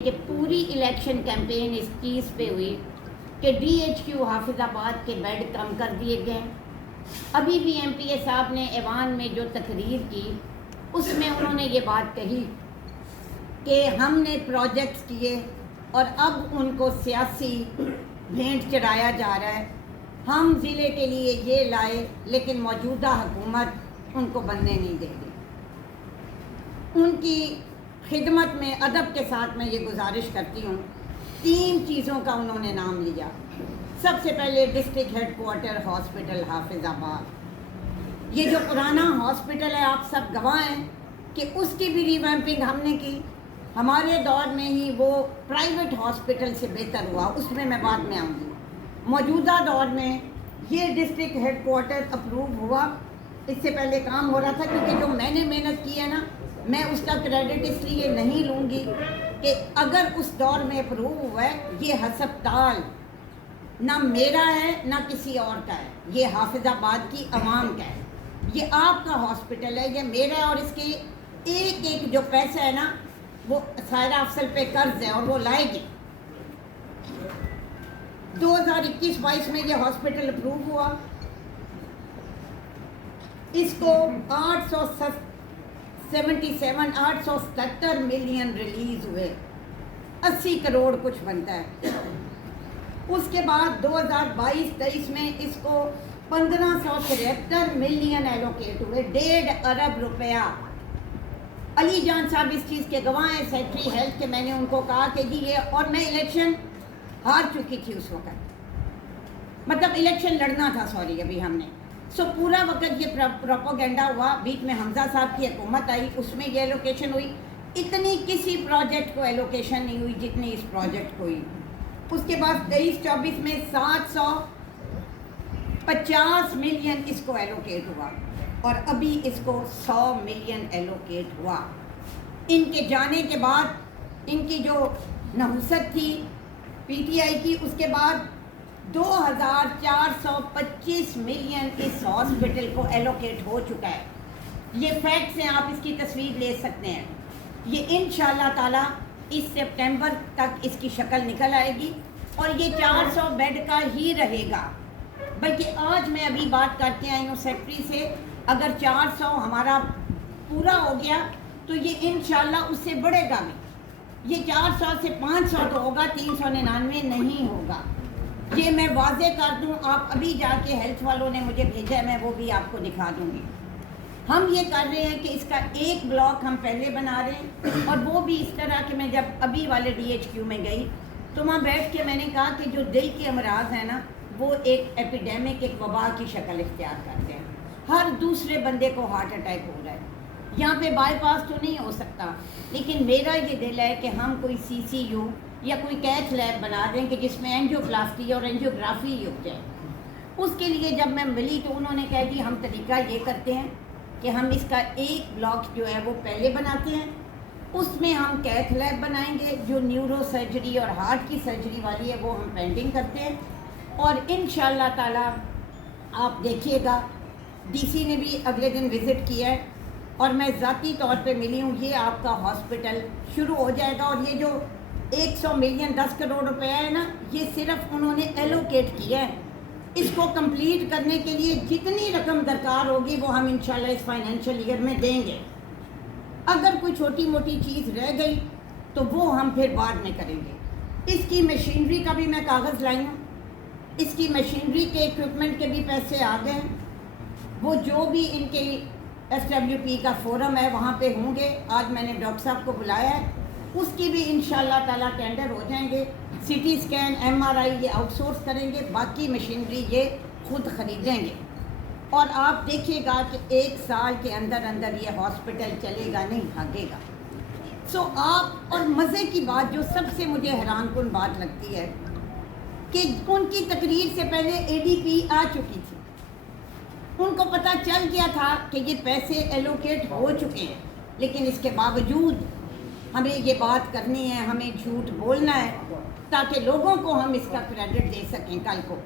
کہ پوری election campaign اس چیز پہ ہوئی کہ ڈی ایچ کیو حافظ آباد کے بیڈ کم کر دیے گئے. ابھی بھی ایم پی اے صاحب نے ایوان میں جو تقریر کی اس میں انہوں نے یہ بات کہی کہ ہم نے پروجیکٹس کیے اور اب ان کو سیاسی بھینٹ چڑھایا جا رہا ہے. ہم ضلع کے لیے یہ لائے لیکن موجودہ حکومت ان کو بننے نہیں دے گی. ان کی خدمت میں ادب کے ساتھ میں یہ گزارش کرتی ہوں. 3 چیزوں کا انہوں نے نام لیا. سب سے پہلے ڈسٹرکٹ ہیڈ کوارٹر ہاسپٹل حافظ آباد. یہ جو پرانا ہاسپٹل ہے آپ سب گواہ ہیں کہ اس کی بھی ریویمپنگ ہم نے کی. ہمارے دور میں ہی وہ پرائیویٹ ہاسپٹل سے بہتر ہوا, اس میں بعد میں آؤں گی. موجودہ دور میں یہ ڈسٹرکٹ ہیڈ کوارٹر اپروو ہوا. اس سے پہلے کام ہو رہا تھا کیونکہ جو میں نے محنت کی ہے نا, میں اس کا کریڈٹ اس لیے نہیں لوں گی کہ اگر اس دور میں اپروو ہوا ہے, یہ ہسپتال نہ میرا ہے نہ کسی اور کا ہے, یہ حافظ آباد کی عوام کا ہے. یہ آپ کا ہاسپٹل ہے, یہ میرا ہے, اور اس کے ایک ایک جو پیسہ ہے نا وہ سائرہ افضل پہ قرض ہے اور وہ لائے گی. 2021-22 میں یہ ہاسپٹل اپروو ہوا. اس کو 877 ملین ریلیز ہوئے, 80 کروڑ کچھ بنتا ہے. اس کے بعد 2022-23 میں اس کو 1573 ملین ایلوکیٹ ہوئے, 1.5 ارب روپیہ. علی جان صاحب اس چیز کے گواہ ہیں, سیکٹری ہیلتھ کے. میں نے ان کو کہا کہ جی یہ, اور میں الیکشن ہار چکی تھی اس وقت, مطلب الیکشن لڑنا تھا, سوری, ابھی ہم نے. سو پورا وقت یہ پروپوگنڈا ہوا. بیچ میں حمزہ صاحب کی حکومت آئی, اس میں یہ ایلوکیشن ہوئی. اتنی کسی پروجیکٹ کو ایلوکیشن نہیں ہوئی جتنی اس پروجیکٹ کو ہوئی. اس کے بعد 23-24 میں 750 ملین اس کو ایلوکیٹ ہوا, اور ابھی اس کو 100 ملین ایلوکیٹ ہوا. ان کے جانے کے بعد ان کی جو نحوست تھی پی ٹی آئی کی, اس کے بعد 2425 ملین اس ہاسپٹل کو ایلوکیٹ ہو چکا ہے. یہ فیکٹس ہیں, آپ اس کی تصویر لے سکتے ہیں. یہ انشاءاللہ تعالی اس سپٹمبر تک اس کی شکل نکل آئے گی, اور یہ 400 بیڈ کا ہی رہے گا. بلکہ آج میں ابھی بات کر کے آئی ہوں سیکٹری سے, اگر 400 ہمارا پورا ہو گیا تو یہ انشاءاللہ اس سے بڑھے گا بھی. یہ 400 سے 500 تو ہوگا, 399 نہیں ہوگا. یہ میں واضح کر دوں. آپ ابھی جا کے ہیلتھ والوں نے مجھے بھیجا ہے, میں وہ بھی آپ کو دکھا دوں گی. ہم یہ کر رہے ہیں کہ اس کا ایک بلاک ہم پہلے بنا رہے ہیں, اور وہ بھی اس طرح کہ میں جب ابھی والے ڈی ایچ کیو میں گئی تو وہاں بیٹھ کے میں نے کہا کہ جو دل کے امراض ہیں نا وہ ایک ایپیڈیمک, ایک وبا کی شکل اختیار کرتے ہیں. ہر دوسرے بندے کو ہارٹ اٹیک ہو رہا ہے. یہاں پہ بائی پاس تو نہیں ہو سکتا, لیکن میرا یہ دل ہے کہ ہم کوئی سی سی یو یا کوئی کیتھ لیب بنا دیں کہ جس میں اینجیوپلاسٹی اور اینجیوگرافی ہو جائے. اس کے لیے جب میں ملی تو انہوں نے کہا کہ ہم طریقہ یہ کرتے ہیں کہ ہم اس کا ایک بلاک جو ہے وہ پہلے بناتے ہیں, اس میں ہم کیتھ لیب بنائیں گے. جو نیورو سرجری اور ہارٹ کی سرجری والی ہے وہ ہم پینڈنگ کرتے ہیں, اور انشاءاللہ تعالی آپ دیکھیے گا. ڈی سی نے بھی اگلے دن وزٹ کیا ہے, اور میں ذاتی طور پہ ملی ہوں. یہ آپ کا ہاسپٹل شروع ہو جائے گا, اور یہ جو 100 ملین 10 کروڑ روپے ہے نا, یہ صرف انہوں نے ایلوکیٹ کیا ہے. اس کو کمپلیٹ کرنے کے لیے جتنی رقم درکار ہوگی وہ ہم انشاءاللہ اس فائنینشیل ایئر میں دیں گے. اگر کوئی چھوٹی موٹی چیز رہ گئی تو وہ ہم پھر بعد میں کریں گے. اس کی مشینری کا بھی میں کاغذ لائی ہوں. اس کی مشینری کے ایکوپمنٹ کے بھی پیسے آ گئے ہیں. وہ جو بھی ان کے SWP کا فورم ہے وہاں پہ ہوں گے. آج میں نے ڈاکٹر صاحب کو بلایا ہے, اس کی بھی انشاءاللہ تعالیٰ ٹینڈر ہو جائیں گے. CT اسکین, MRI یہ آؤٹ سورس کریں گے, باقی مشینری یہ خود خریدیں گے. اور آپ دیکھیے گا کہ 1 سال کے اندر اندر یہ ہاسپٹل چلے گا, نہیں بھاگے گا. سو آپ, اور مزے کی بات جو سب سے مجھے حیران کن بات لگتی ہے کہ ان کی تقریر سے پہلے ADP آ چکی تھی. ان کو پتہ چل گیا تھا کہ یہ پیسے ایلوکیٹ ہو چکے ہیں, لیکن اس کے باوجود ہمیں یہ بات کرنی ہے, ہمیں جھوٹ بولنا ہے تاکہ لوگوں کو ہم اس کا کریڈٹ دے سکیں کل کو.